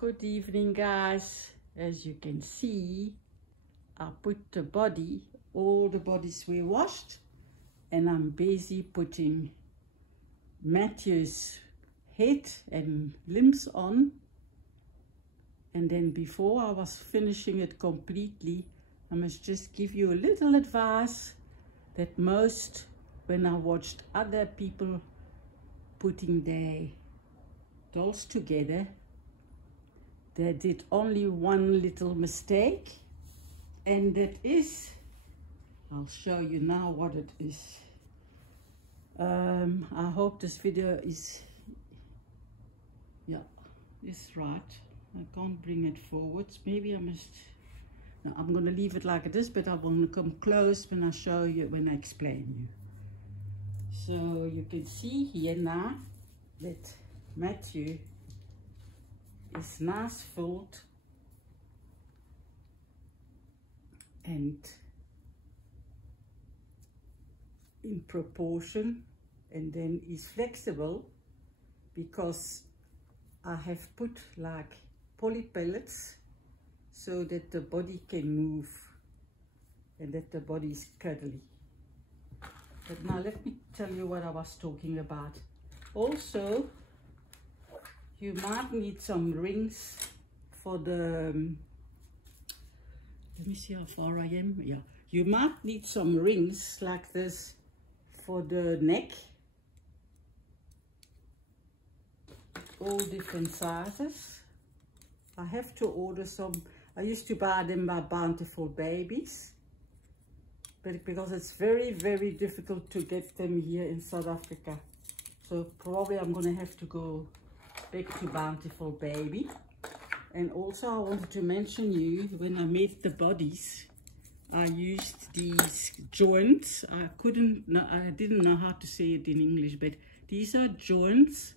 Good evening, guys. As you can see, I put the body, all the bodies we washed, and I'm busy putting Matthew's head and limbs on. And then before I was finishing it completely, I must just give you a little advice that most, when I watched other people putting their dolls together, they did only one little mistake, and that is, I'll show you now what it is. I hope this video is right. I can't bring it forwards. Maybe I must. No, I'm going to leave it like it is, but I will come close when I show you, when I explain you. So you can see here now that Mattheuw is nice filled and in proportion, and then is flexible because I have put like poly pellets so that the body can move and that the body is cuddly. But now let me tell you what I was talking about. Also, you might need some rings for the, let me see how far I am. Yeah, you might need some rings like this for the neck. All different sizes. I have to order some. I used to buy them by Bountiful Babies, but because it's very, very difficult to get them here in South Africa. So probably I'm going to have to go back to Bountiful Baby. And also I wanted to mention you, when I made the bodies, I used these joints. I didn't know how to say it in English, but these are joints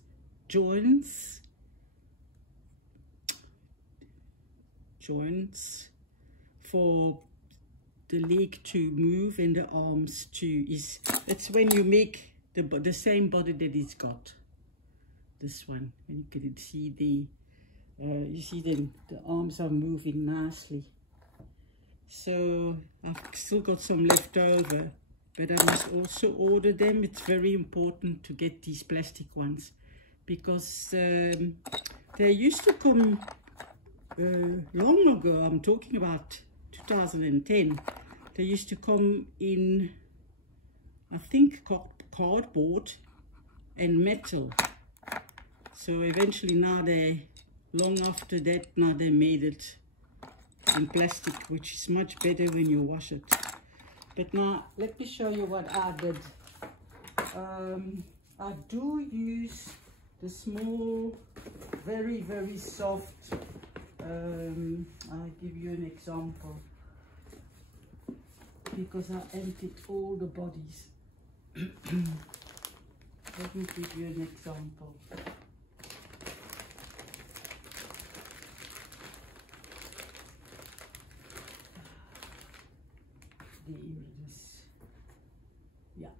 for the leg to move and the arms to, it's when you make the same body that he's got. This one, and you can see you see the arms are moving nicely. So I've still got some left over, but I must also order them. It's very important to get these plastic ones, because they used to come long ago. I'm talking about 2010. They used to come in, I think, cardboard and metal. So eventually now long after that, now they made it in plastic, which is much better when you wash it. But now let me show you what I did. I do use the small, very, very soft, I'll give you an example, because I emptied all the bodies. Let me give you an example. The images. Yeah.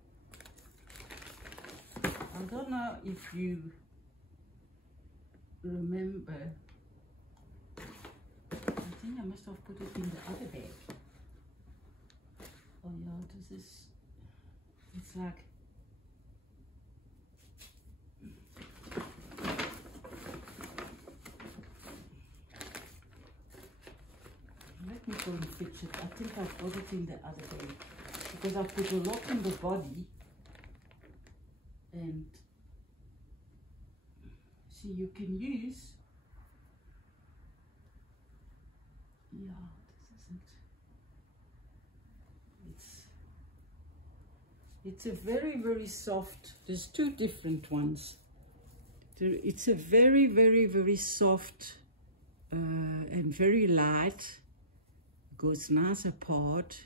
I don't know if you remember. I think I must have put it in the other bag. Oh yeah, this is, it's like, let me go and fix it. I think I put it in the other bag because I put a lot in the body, and see, you can use, yeah, this isn't, it's a very, very soft. There's two different ones. It's a very, very, very soft and very light. Goes nice apart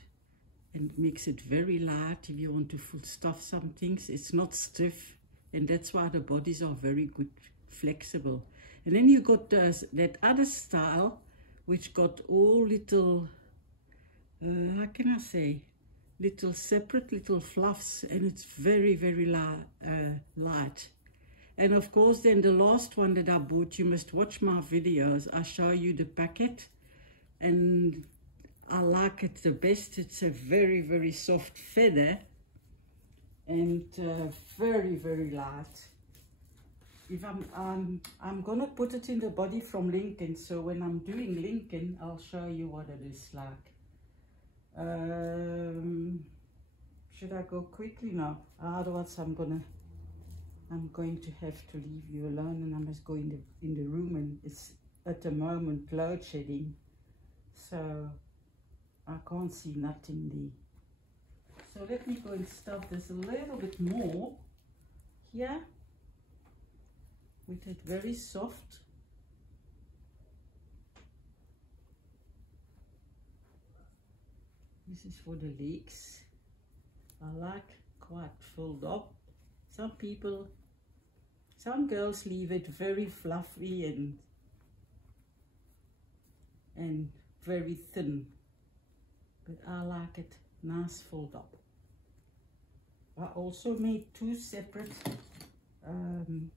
and makes it very light if you want to stuff some things. It's not stiff, and that's why the bodies are very good, flexible. And then you got that other style, which got all little, how can I say, little separate little fluffs, and it's very, very light. And of course, then the last one that I bought, you must watch my videos. I show you the packet, and I like it the best. It's a very, very soft feather, and very, very light. If I'm gonna put it in the body from Lincoln, so when I'm doing Lincoln, I'll show you what it is like. Should I go quickly now? Otherwise, I'm going to have to leave you alone, and I must go in the room, and it's at the moment load shedding, so I can't see nothing there. So let me go and stuff this a little bit more here with it very soft. This is for the legs. I like quite filled up. Some girls leave it very fluffy and very thin, but I like it nice filled up. I also made two separate no,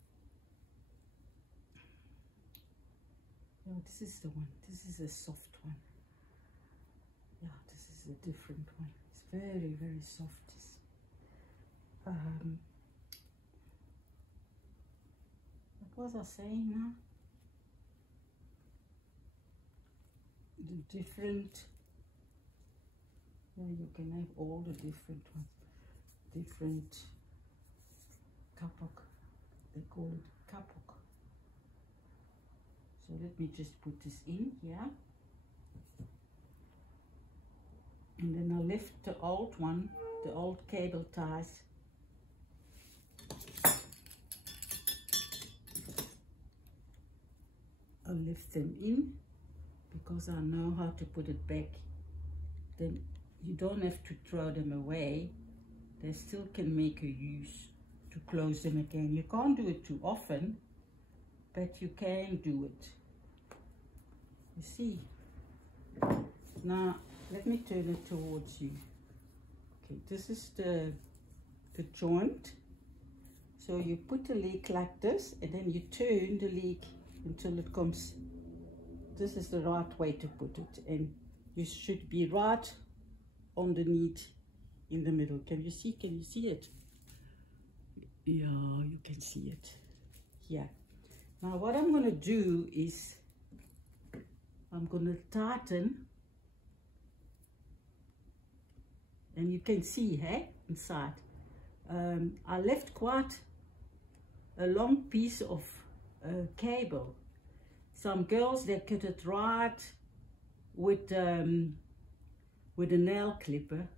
this is the one. This is a soft one. Yeah, this is a different one. It's very, very soft. What was I saying now? The different, yeah, you can have all the different ones. Different kapok. They call it kapok. So let me just put this in here. And then I left the old one, the old cable ties. I'll lift them in because I know how to put it back. Then you don't have to throw them away. They still can make a use to close them again. You can't do it too often, but you can do it. You see? Now, let me turn it towards you. Okay, this is the joint. So you put the leg like this, and then you turn the leg until it comes. This is the right way to put it, and you should be right underneath in the middle. Can you see? Can you see it? Yeah, you can see it. Yeah. Now what I'm going to do is I'm going to tighten, and you can see, hey, inside. I left quite a long piece of cable. Some girls, they cut it right with a nail clipper.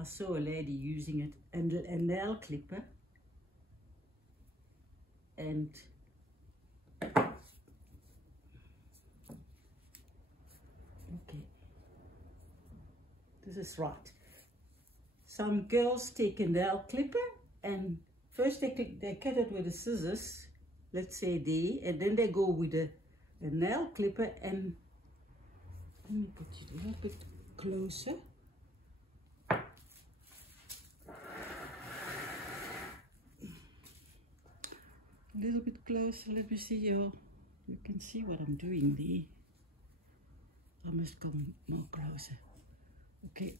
I saw a lady using it, and a nail clipper, and okay, this is right. Some girls take a nail clipper, and first they cut it with the scissors, let's say there, and then they go with a nail clipper, and let me put it a little bit closer. A little bit closer, let me see you can see what I'm doing there. I must come more closer. Okay,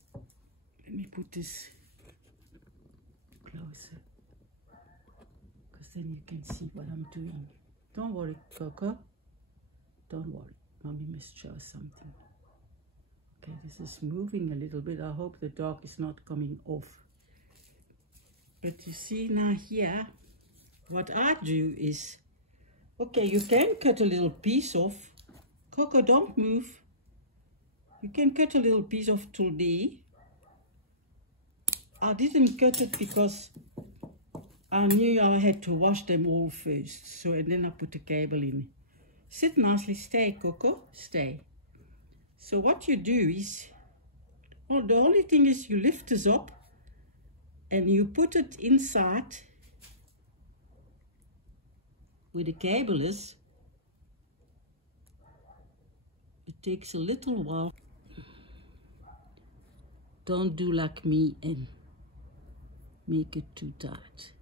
let me put this closer, because then you can see what I'm doing. Don't worry, Coco. Don't worry. Mommy must show something. Okay, this is moving a little bit. I hope the dog is not coming off. But you see now here, what I do is, okay, you can cut a little piece off. Coco, don't move. You can cut a little piece off today. I didn't cut it because I knew I had to wash them all first. So, and then I put the cable in. Sit nicely, stay, Coco, stay. So what you do is, well, the only thing is you lift this up and you put it inside where the cable is. It takes a little while. Don't do like me and make it too tight.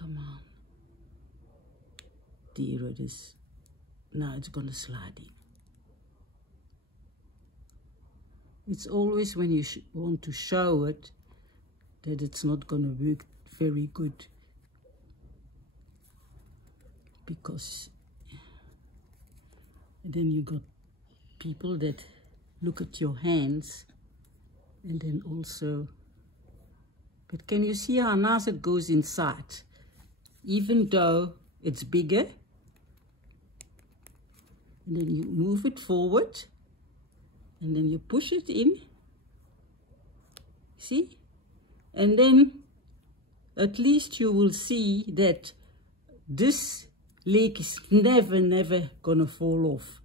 Come on. There it is. Now it's gonna slide in. It's always when you want to show it that it's not gonna work very good, because then you got people that look at your hands and then also, but can you see how nice it goes inside? Even though it's bigger, and then you move it forward and then you push it in, see? And then at least you will see that this leg is never gonna fall off.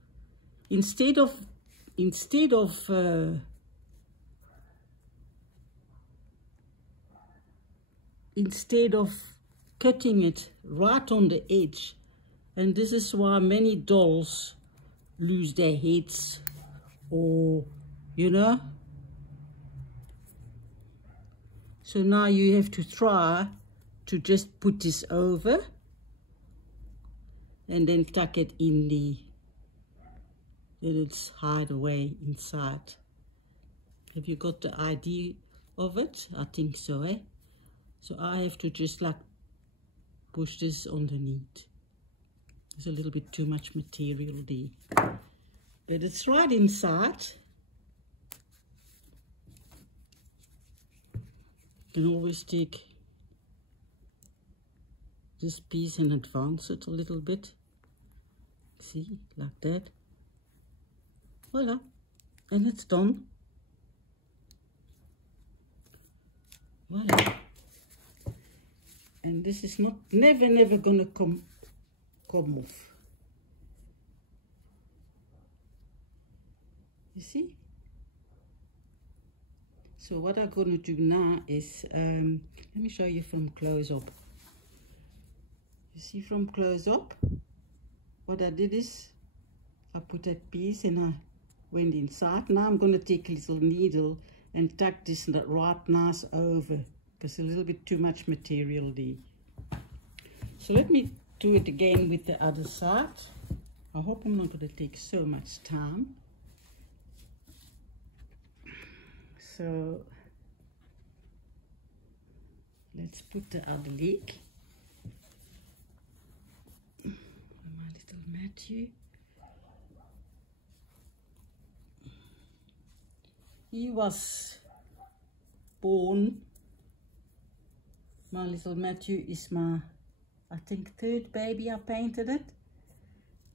Instead of cutting it right on the edge, and this is why many dolls lose their heads, or you know. So now you have to try to just put this over and then tuck it in the, let it hide away inside. Have you got the idea of it? I think so, eh? So I have to just like push this underneath. There's a little bit too much material there, but it's right inside. You can always take this piece and advance it a little bit. See, like that. Voila, and it's done. Voila. And this is never gonna come off. You see? So what I'm gonna do now is, let me show you from close up. You see from close up, what I did is, I put that piece and I went inside. Now I'm gonna take a little needle and tuck this right nice over, because a little bit too much material there. So let me do it again with the other side. I hope I'm not going to take so much time. So let's put the other leg. My little Mattheuw. He was born, my little Mattheuw is my, I think, third baby. I painted it,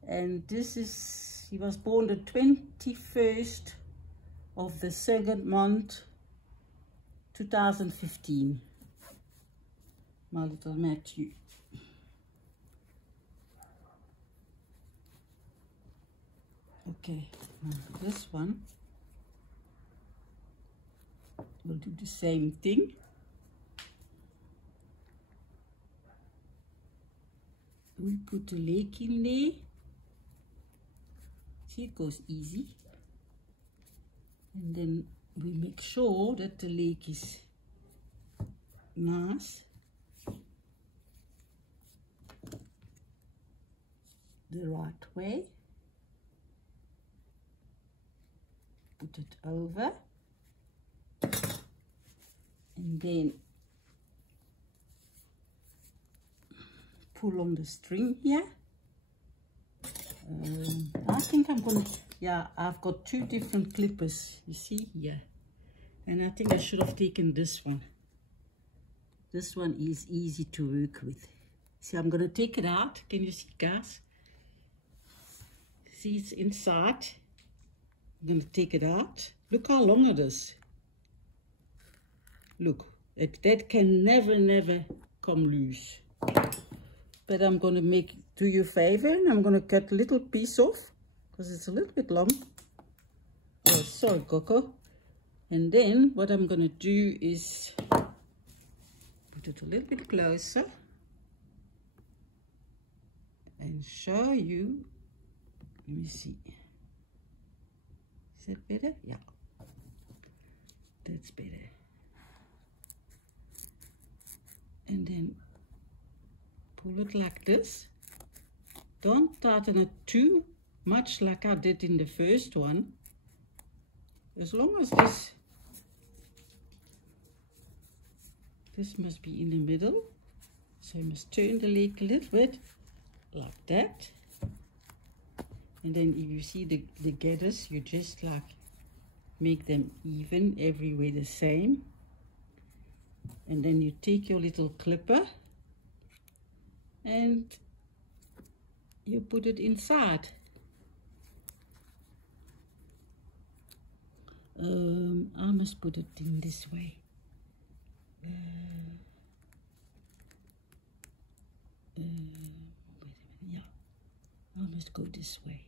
and this is, he was born the 21st of the 2nd month 2015, my little Mattheuw. Okay, now this one we'll do the same thing. We put the leg in there. See, it goes easy. And then we make sure that the leg is nice. The right way. Put it over. And then pull on the string here. I think I'm gonna, yeah, I've got 2 different clippers, you see here. And I think I should have taken this one. This one is easy to work with. See, I'm gonna take it out. Can you see, guys? See, it's inside. I'm gonna take it out. Look how long it is. Look, that can never come loose. But I'm going to do you a favor, and I'm going to cut a little piece off, because it's a little bit long. Oh, sorry, Coco. And then what I'm going to do is put it a little bit closer and show you. Let me see. Is that better? Yeah. That's better. And then pull it like this. Don't tighten it too much like I did in the first one. As long as this must be in the middle. So you must turn the leg a little bit like that. And then if you see the gathers, you just like make them even everywhere the same. And then you take your little clipper and you put it inside. I must put it in this way. Wait a minute, yeah, I must go this way.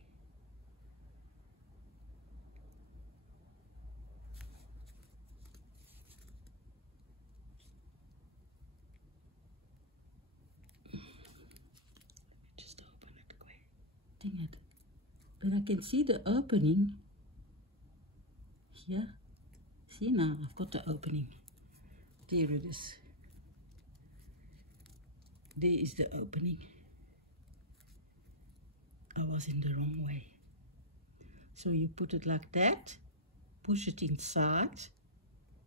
Just open it quick. Dang it. But I can see the opening here. See now, I've got the opening. There it is. There is the opening. I was in the wrong way. So you put it like that, push it inside.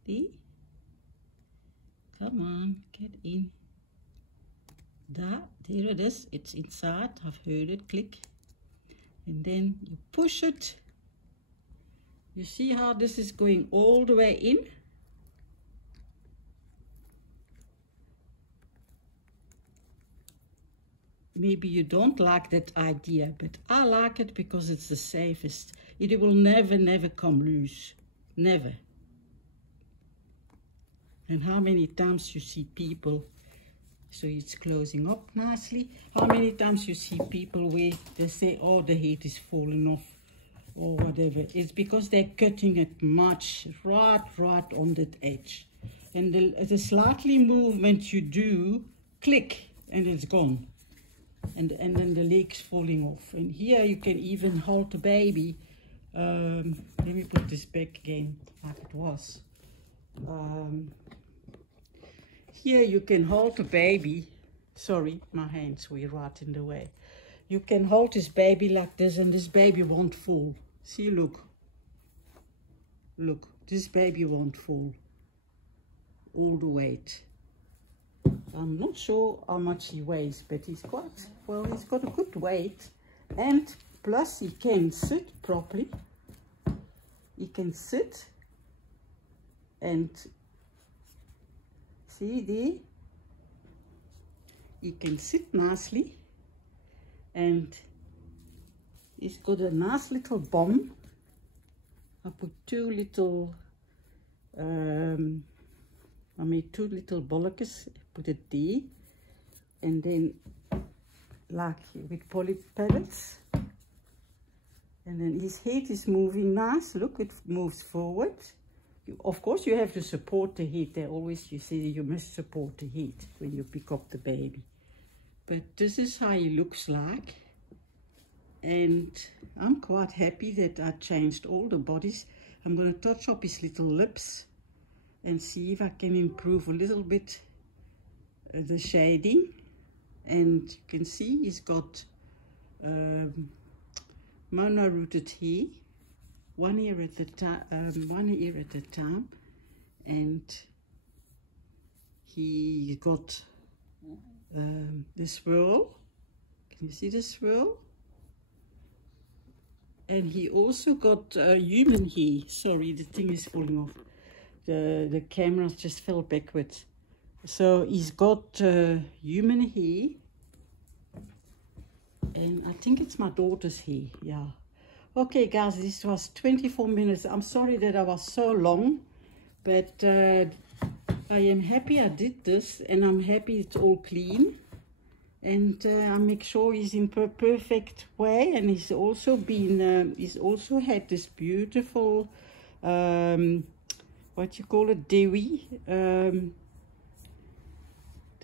See? Come on, get in. There it is, it's inside. I've heard it click. And then you push it. You see how this is going all the way in? Maybe you don't like that idea, but I like it because it's the safest. It will never come loose. Never. And how many times you see people, so it's closing up nicely. How many times you see people where they say, oh, the head is falling off or whatever. It's because they're cutting it much right on that edge. And the slightly movement you do, click, and it's gone. And then the leg's falling off. And here you can even hold the baby. Let me put this back again like it was. Here you can hold the baby. Sorry, my hands were right in the way. You can hold this baby like this and this baby won't fall. See, look. Look, this baby won't fall. All the weight. I'm not sure how much he weighs, but he's quite, well, he's got a good weight. And plus he can sit properly. He can sit and see there. He can sit nicely. And he's got a nice little bomb. I put two little, I made two little bollockers, put it there, and then like with poly pellets. And then his head is moving nice. Look, it moves forward. Of course, you have to support the head. They always, you say you must support the head when you pick up the baby. But this is how he looks like. And I'm quite happy that I changed all the bodies. I'm going to touch up his little lips and see if I can improve a little bit the shading. And you can see he's got mono-rooted hair, one ear at a time, and he got the swirl. Can you see the swirl? And he also got human hair. Sorry, the thing is falling off. The camera just fell backwards. So he's got human hair. And I think it's my daughter's hair, yeah. Okay, guys, this was 24 minutes. I'm sorry that I was so long. But I am happy I did this. And I'm happy it's all clean. And I make sure he's in perfect way, and he's also been, he's also had this beautiful, what you call it, dewy, the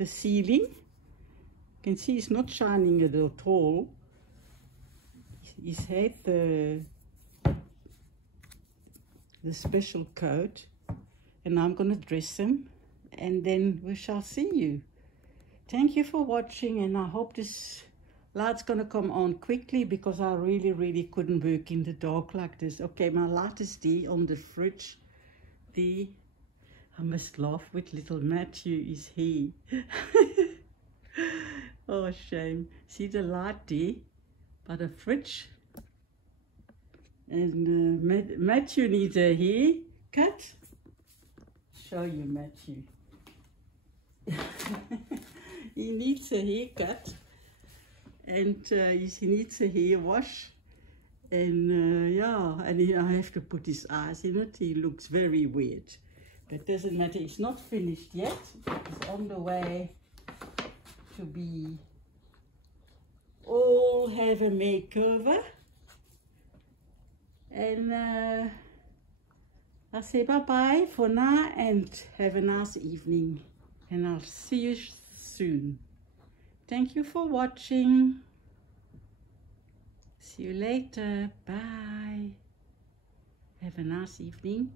ceiling. You can see it's not shining at all. He's had the special coat, and I'm gonna dress him, and then we shall see you. thank you for watching, and I hope this light's gonna come on quickly because I really couldn't work in the dark like this. Okay, my light is there on the fridge. I must laugh with little Matthew is here. Oh, shame. See the light there by the fridge? And Matthew needs a haircut. Show you Matthew. He needs a haircut, and he needs a hair wash, and yeah, and I have to put his eyes in it. He looks very weird, but doesn't matter. It's not finished yet. It's on the way to be all have a makeover, and I'll say bye-bye for now and have a nice evening, and I'll see you soon. Thank you for watching. See you later. Bye. Have a nice evening.